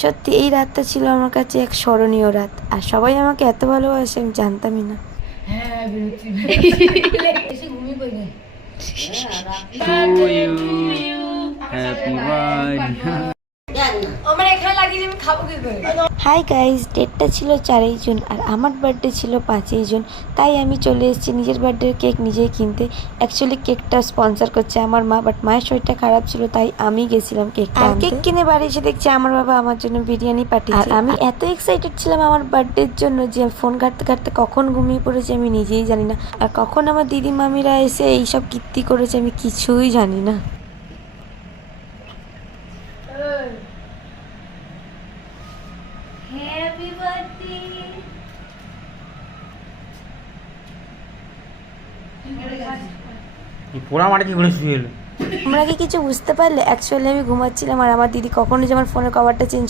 সত্যি এই রাতটা ছিল আমার কাছে এক স্মরণীয় রাত, আর সবাই আমাকে এত ভালোবাসে আমি জানতামই না। হাই গাইজ, ডেটটা ছিল 4ই জুন আর আমার বার্থডে ছিল 5ই জুন। তাই আমি চলে এসেছি নিজের বার্থডের কেক নিজেই কিনতে। অ্যাকচুয়ালি কেকটা স্পন্সর করছে আমার মা, বাট মায়ের শরীরটা খারাপ ছিল তাই আমি গেছিলাম কেকটা আনতে। কেক কিনে বাড়ি এসে দেখছি আমার বাবা আমার জন্য বিরিয়ানি পাঠিয়েছে। আর আমি এত এক্সাইটেড ছিলাম আমার বার্থডের জন্য যে ফোন ঘাটতে ঘাটতে কখন ঘুমিয়ে পড়েছি আমি নিজেই জানি না। আর কখন আমার দিদি মামিরা এসে এইসব কীর্তি করেছে আমি কিছুই জানি না। Happy birthday. পোড়া মাটি কি করে শুয়ে এলো? তোমরা কি কিছু বুঝতে পারলে? অ্যাকচুয়ালি আমি ঘুমাচ্ছিলাম আর আমার দিদি কখনো যে আমার ফোনের কভারটা চেঞ্জ